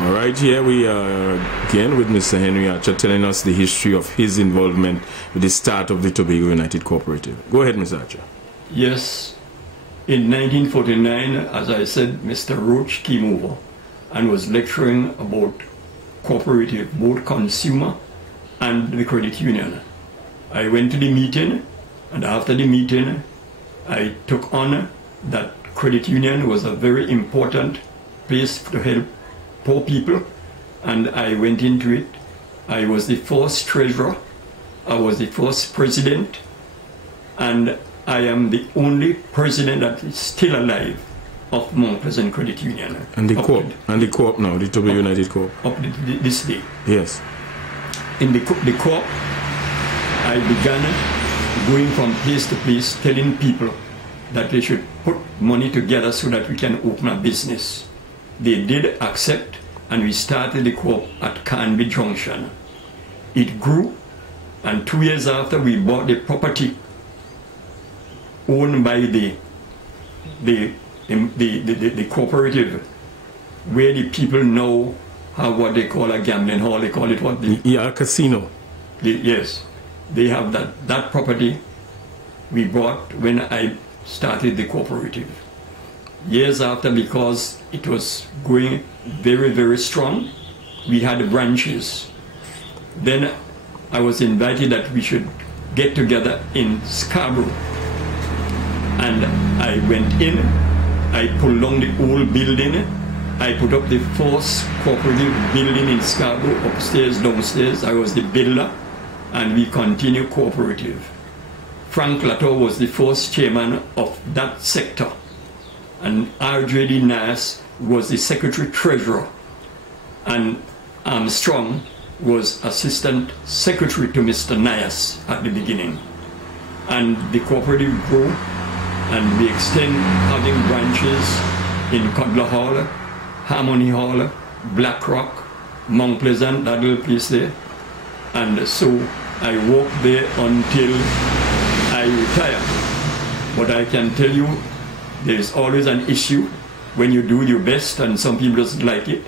All right, here we are again with Mr. Henry Archer telling us the history of his involvement with the start of the Tobago United Cooperative. Go ahead, Mr. Archer. Yes, in 1949, as I said, Mr. Roach came over and was lecturing about cooperative, both consumer and the credit union. I went to the meeting, and after the meeting, I took on that credit union was a very important place to help poor people, and I went into it. I was the first treasurer, I was the first president, and I am the only president that is still alive of Mount Pleasant Credit Union. And the co-op now, the Tobago United Co-op. Up to this day. Yes. In the co-op, I began going from place to place telling people that they should put money together so that we can open a business. They did accept, and we started the co-op at Canby Junction. It grew, and 2 years after, we bought the property owned by the cooperative, where the people now have what they call a gambling hall. They call it what? A casino. Yes, they have that property we bought when I started the cooperative. Years after, because it was going very, very strong, we had branches. Then I was invited that we should get together in Scarborough. And I went in, I pulled down the old building, I put up the first cooperative building in Scarborough, upstairs, downstairs. I was the builder, and we continued cooperative. Frank Latour was the first chairman of that sector, and R.J.D. Nas was the secretary treasurer, and Armstrong was assistant secretary to Mr. Nias at the beginning. And the cooperative grew, and we extend having branches in Codler Hall, Harmony Hall, Black Rock, Mount Pleasant, that little place there. And so I worked there until I retired. But I can tell you, there's always an issue when you do your best and some people doesn't like it.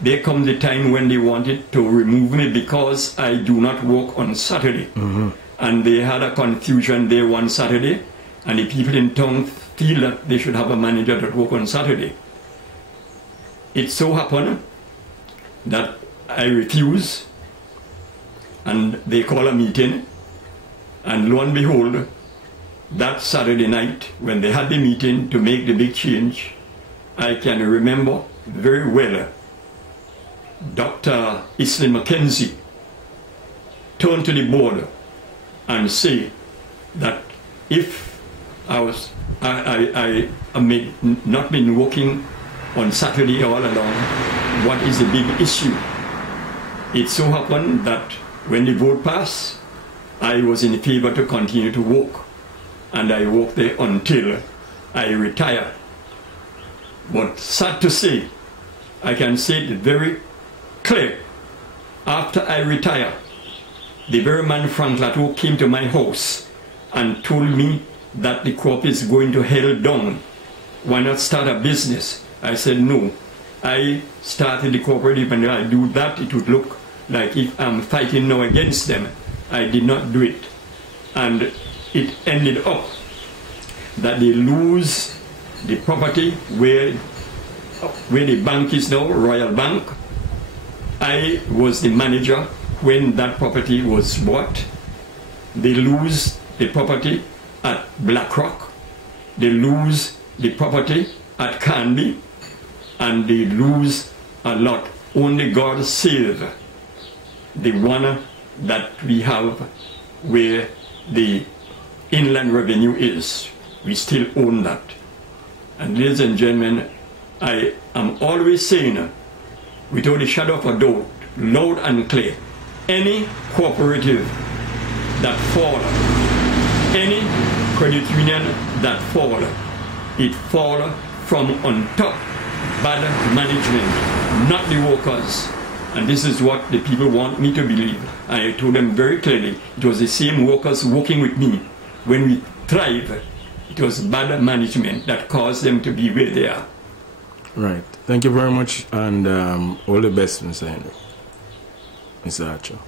There comes the time when they wanted to remove me because I do not work on Saturday. Mm-hmm. And they had a confusion there one Saturday, and the people in town feel that they should have a manager that work on Saturday. It so happened that I refused, and they call a meeting, and lo and behold, that Saturday night, when they had the meeting to make the big change, I can remember very well Dr. Islin Mackenzie turned to the board and say that if I may not been working on Saturday all along, what is the big issue? It so happened that when the vote passed, I was in favor to continue to work, and I worked there until I retired. But sad to say, I can say it very clear, after I retired, the very man Frank Latour came to my house and told me that the co-op is going to hell down. Why not start a business? I said no. I started the cooperative, and if I do that, it would look like if I'm fighting now against them. I did not do it. And it ended up that they lose the property where the bank is now, Royal Bank. I was the manager when that property was bought. They lose the property at Black Rock. They lose the property at Canby. And they lose a lot. Only God save the one that we have where the inland revenue is. We still own that. And ladies and gentlemen, I am always saying, without a shadow of a doubt, loud and clear, any cooperative that fall, any credit union that fall, it fall from on top, bad management, not the workers. And this is what the people want me to believe. I told them very clearly, it was the same workers working with me. When we thrive, it was bad management that caused them to be where they are. Right. Thank you very much, and all the best, Mr. Henry. Mr. Archer.